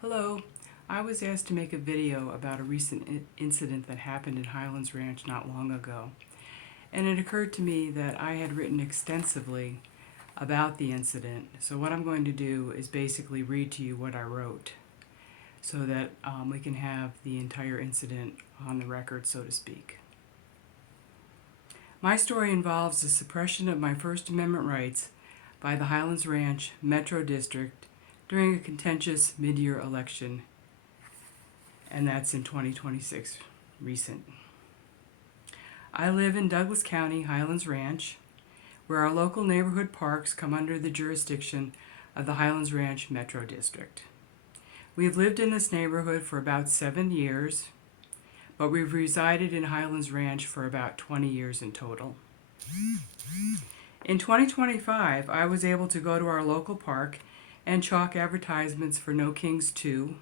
Hello, I was asked to make a video about a recent incident that happened in Highlands Ranch not long ago. And it occurred to me that I had written extensively about the incident. So what I'm going to do is basically read to you what I wrote so that we can have the entire incident on the record, so to speak. My story involves the suppression of my First Amendment rights by the Highlands Ranch Metro District during a contentious mid-year election, and that's in 2026, recent. I live in Douglas County, Highlands Ranch, where our local neighborhood parks come under the jurisdiction of the Highlands Ranch Metro District. We've lived in this neighborhood for about 7 years, but we've resided in Highlands Ranch for about 20 years in total. In 2025, I was able to go to our local park and chalk advertisements for No Kings 2,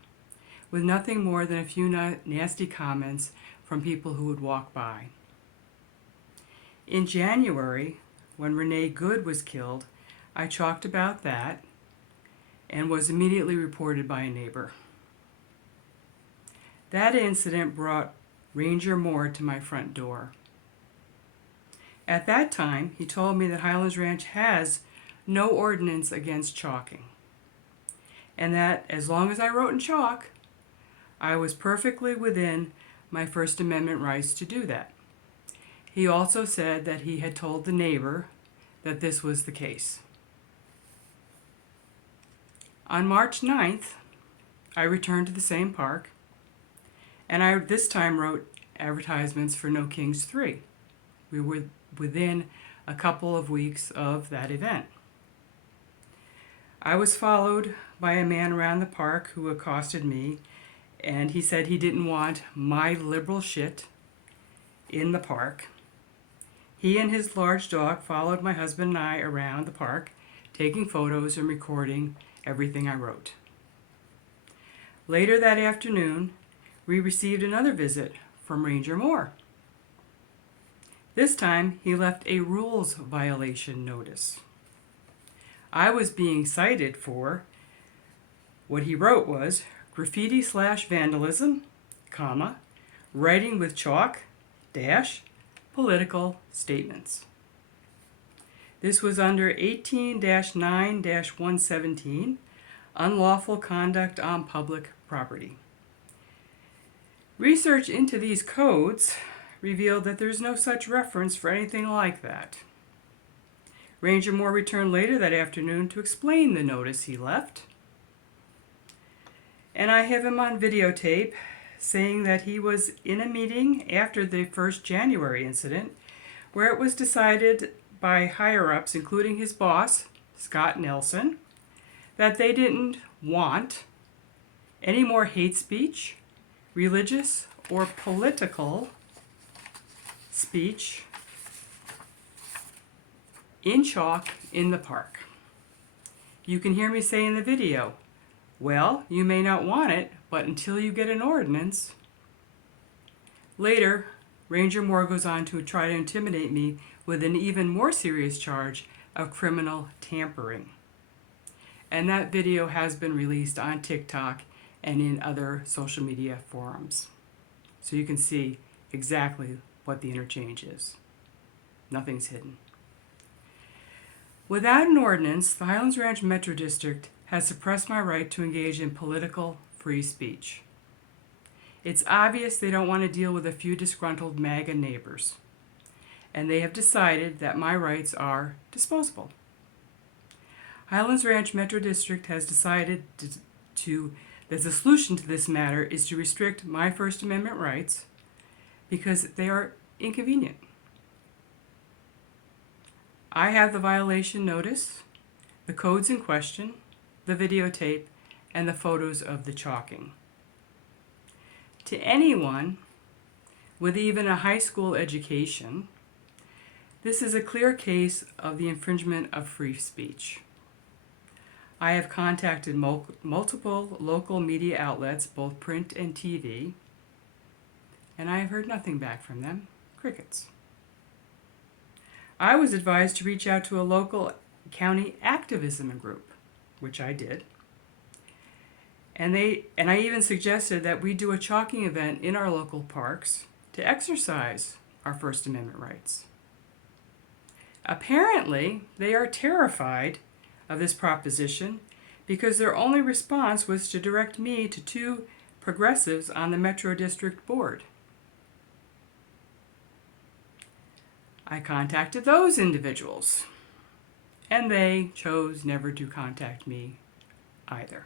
with nothing more than a few nasty comments from people who would walk by. In January, when Renee Good was killed, I chalked about that and was immediately reported by a neighbor. That incident brought Ranger Moore to my front door. At that time, he told me that Highlands Ranch has no ordinance against chalking, and that as long as I wrote in chalk, I was perfectly within my First Amendment rights to do that. He also said that he had told the neighbor that this was the case. On March 9th, I returned to the same park, and I this time wrote advertisements for No Kings 3. We were within a couple of weeks of that event. I was followed by a man around the park who accosted me, and he said he didn't want my liberal shit in the park. He and his large dog followed my husband and I around the park, taking photos and recording everything I wrote. Later that afternoon, we received another visit from Ranger Moore. This time, he left a rules violation notice. I was being cited for what he wrote was graffiti/vandalism, writing with chalk, political statements. This was under 18-9-117, unlawful conduct on public property. Research into these codes revealed that there's no such reference for anything like that. Ranger Moore returned later that afternoon to explain the notice he left. And I have him on videotape saying that he was in a meeting after the first January incident where it was decided by higher-ups, including his boss, Scott Nelson, that they didn't want any more hate speech, religious or political speech in chalk in the park. You can hear me say in the video, well, you may not want it, but until you get an ordinance. Later, Ranger Moore goes on to try to intimidate me with an even more serious charge of criminal tampering. And that video has been released on TikTok and in other social media forums. So you can see exactly what the interchange is. Nothing's hidden. Without an ordinance, the Highlands Ranch Metro District has suppressed my right to engage in political free speech. It's obvious they don't want to deal with a few disgruntled MAGA neighbors, and they have decided that my rights are disposable. Highlands Ranch Metro District has decided that the solution to this matter is to restrict my First Amendment rights because they are inconvenient. I have the violation notice, the codes in question, the videotape, and the photos of the chalking. To anyone with even a high school education, this is a clear case of the infringement of free speech. I have contacted multiple local media outlets, both print and TV, and I have heard nothing back from them. Crickets. I was advised to reach out to a local county activism group, which I did, And I even suggested that we do a chalking event in our local parks to exercise our First Amendment rights. Apparently, they are terrified of this proposition because their only response was to direct me to two progressives on the Metro District Board. I contacted those individuals, and they chose never to contact me either.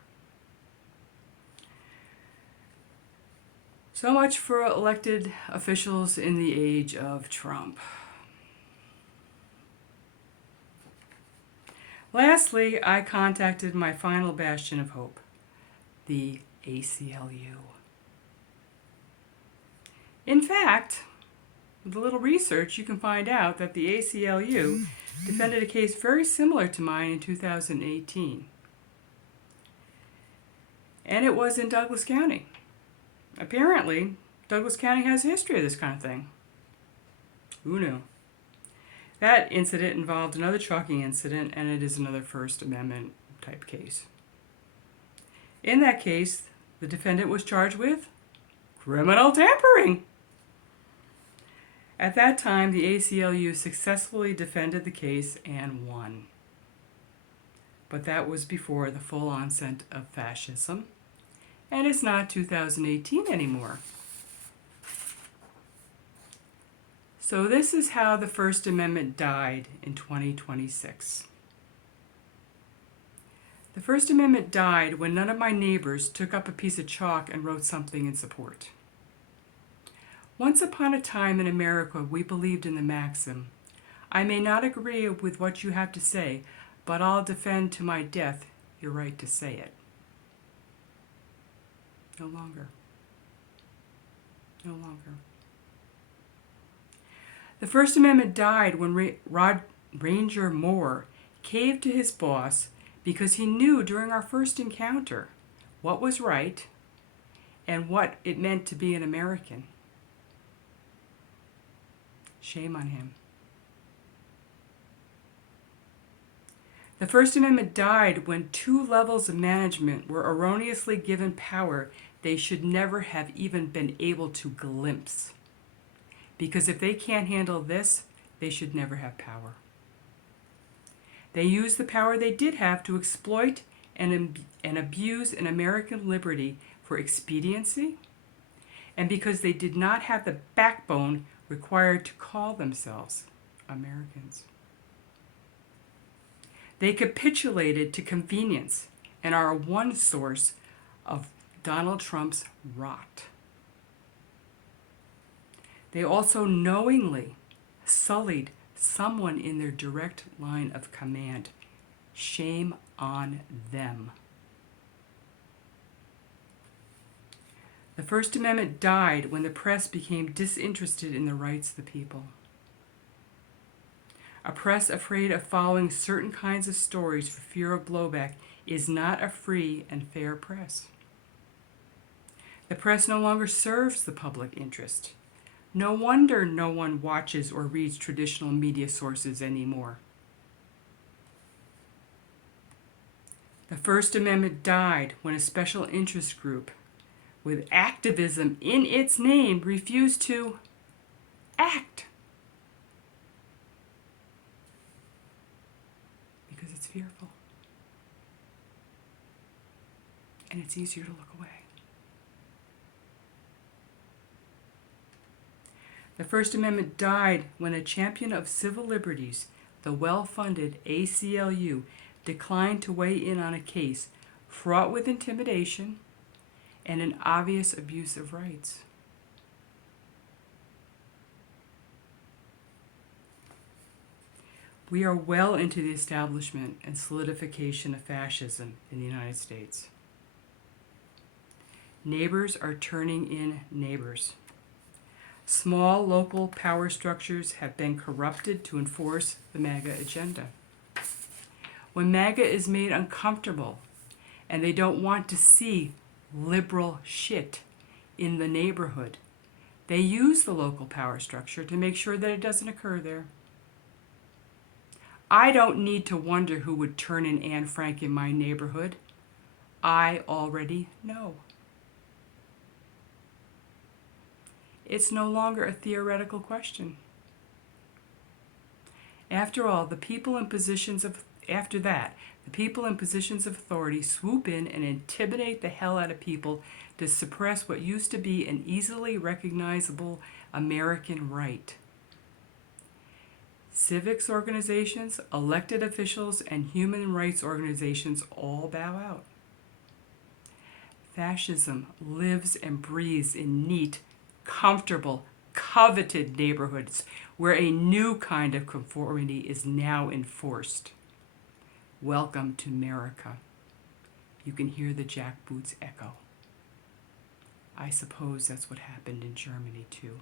So much for elected officials in the age of Trump. Lastly, I contacted my final bastion of hope, the ACLU. In fact, with a little research, you can find out that the ACLU defended a case very similar to mine in 2018. And it was in Douglas County. Apparently, Douglas County has a history of this kind of thing. Who knew? That incident involved another chalking incident, and it is another First Amendment type case. In that case, the defendant was charged with criminal tampering. At that time, the ACLU successfully defended the case and won. But that was before the full onset of fascism, and it's not 2018 anymore. So this is how the First Amendment died in 2026. The First Amendment died when none of my neighbors took up a piece of chalk and wrote something in support. Once upon a time in America, we believed in the maxim, I may not agree with what you have to say, but I'll defend to my death your right to say it. No longer. No longer. The First Amendment died when Ranger Moore caved to his boss because he knew during our first encounter what was right and what it meant to be an American. Shame on him. The First Amendment died when two levels of management were erroneously given power they should never have even been able to glimpse. Because if they can't handle this, they should never have power. They used the power they did have to exploit and abuse an American liberty for expediency, and because they did not have the backbone required to call themselves Americans. They capitulated to convenience and are one source of Donald Trump's rot. They also knowingly sullied someone in their direct line of command. Shame on them. The First Amendment died when the press became disinterested in the rights of the people. A press afraid of following certain kinds of stories for fear of blowback is not a free and fair press. The press no longer serves the public interest. No wonder no one watches or reads traditional media sources anymore. The First Amendment died when a special interest group with activism in its name refused to act. Because it's fearful. And it's easier to look away. The First Amendment died when a champion of civil liberties, the well-funded ACLU, declined to weigh in on a case fraught with intimidation and an obvious abuse of rights. We are well into the establishment and solidification of fascism in the United States. Neighbors are turning in neighbors. Small local power structures have been corrupted to enforce the MAGA agenda. When MAGA is made uncomfortable and they don't want to see liberal shit in the neighborhood, they use the local power structure to make sure that it doesn't occur there. I don't need to wonder who would turn in Anne Frank in my neighborhood. I already know. It's no longer a theoretical question. After all, the people in positions of authority swoop in and intimidate the hell out of people to suppress what used to be an easily recognizable American right. Civics organizations, elected officials, and human rights organizations all bow out. Fascism lives and breathes in neat, comfortable, coveted neighborhoods where a new kind of conformity is now enforced. Welcome to America. You can hear the jackboots echo. I suppose that's what happened in Germany too.